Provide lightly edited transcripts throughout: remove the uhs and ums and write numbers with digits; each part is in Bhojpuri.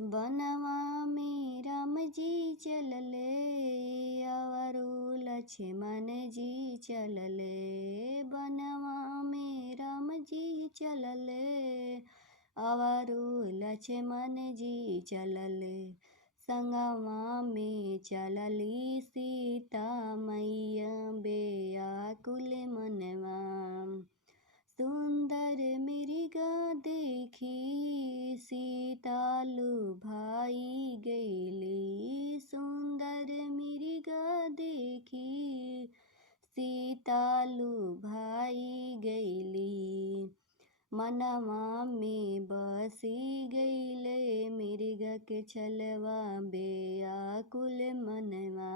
बनवा में राम जी चलले, अवरु लक्ष्मण जी चलले। बनवा में राम जी चलले, अवरु लक्ष्मण जी चलले। संगवा में चलली सीता मैया, बेआकुल मनवा। सुंदर मृगा देखी, सीता लुभाई गईली। सुंदर मृगा देखी, सीता लुभाई गईली। मनवा में बसी गईले, मृग के छलवा बेआकुल मनवा।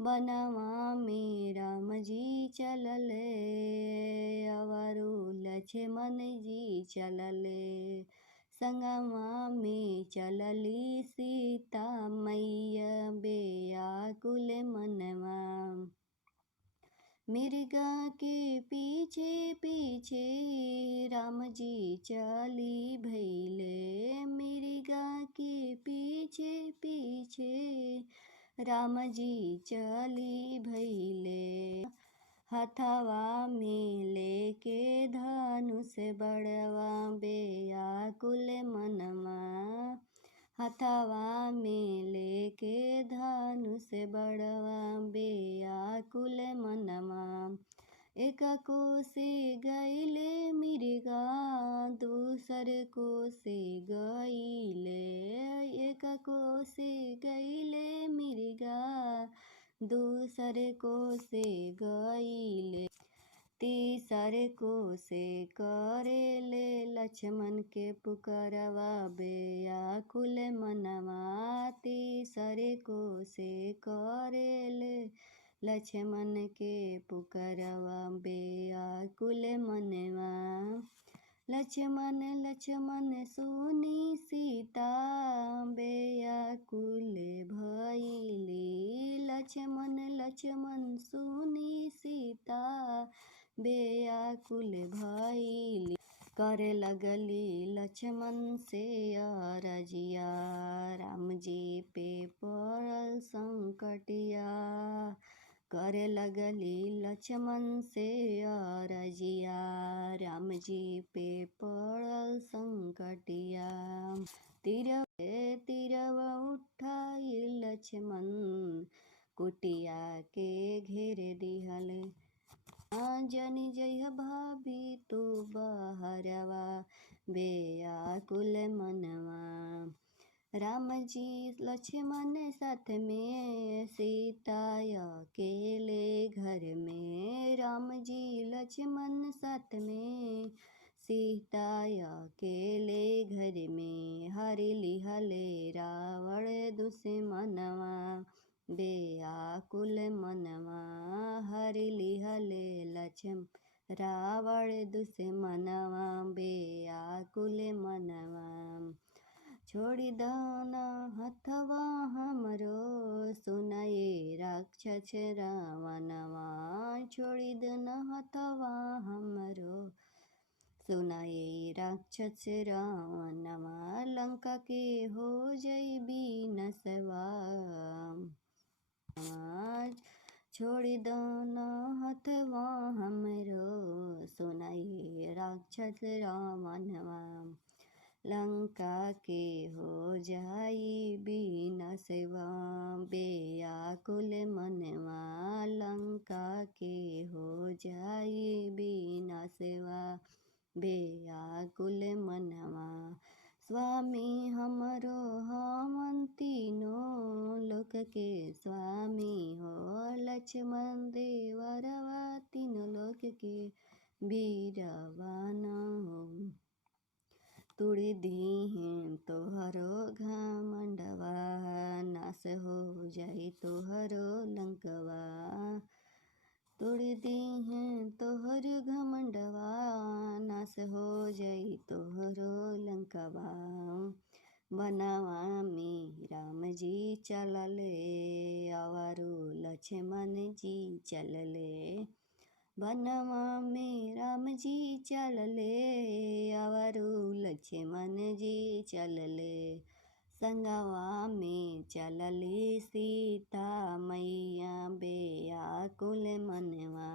बनवा में राम जी चलले, अवरु लक्ष्मण जी चलले। संगवा में चलली सीता मैया, बेआकुल मनवा। मृगा के पीछे पीछे राम जी चली भैले। मृगा के पीछे पीछे राम जी चली भैले। हथवा में लेके धनुष बड़वा, बेआकुल मनवा। हथवा में लेके धनुष बड़वा, बेआकुल मनवा। एक को से गईले मृगा, दूसर को से गईले। एक को से गईले मृगा, दूसर को से गईले। तीसर को से करेले लक्ष्मण के पुकारवा, बेआकुल मनवा। तीसर को से करेले लक्ष्मण के पुकारवा, बेआकुल मनवा। लक्ष्मण लक्ष्मण सुनी सीता, बेआकुल भइली। लक्ष्मण लक्ष्मण सुनी सीता, बेआकुल भइली। करे लगली लक्ष्मण से अरजिया, राम जी पे पड़ल संकटिया। करे लगली लक्ष्मण से अरजिया, राम जी पे पड़ल संकटिया। तिरवा उठाई लक्ष्मण, कुटिया के घेर दिहल। जनी जय भाभी तू बहरवा, बेआकुल मनवा। राम जी लक्ष्मण साथ में, सीता अकेले घर में। राम जी लक्ष्मण साथ में, सीता अकेले घर में। हरि लिहले रावण दुश्मनवा, बेआकुल मनवा। हरि लिहले लक्ष्मण रावण दुश्मनवा, बेआकुल मनवा। छोड़ी दाना हथवा हमरो, सुनाए राक्षस रावणवा। छोड़ी दाना हथवा हमरो, सुनाए राक्षस रावणवा। लंका के हो जई विनाशवा, छोड़ी दाना हथवा हमरो, सुनाए राक्षस रावणवा। लंका के हो जाई विनाशवा, बेआकुल मनवा। लंका के हो जाई विनाशवा, बेआकुल मनवा। स्वामी हमरो हमन तीनों लोक के स्वामी हो, लक्ष्मण देवरवा तीनों लोक के वीरवान हो। तुड़ी दीहें तोहरो घमंडवा, नाश हो जाई तोहरो लंकवा। तुड़ी दीहें तोहर घमंडवा, नाश हो जाई तोहरो लंकवा। बनवा में राम जी चलले, अवरु लक्ष्मण जी चलले। बनवा में राम जी चलले अवरु लक्ष्मण जी चलले संगवा में चलली सीता मैया बेयाकुल मनवा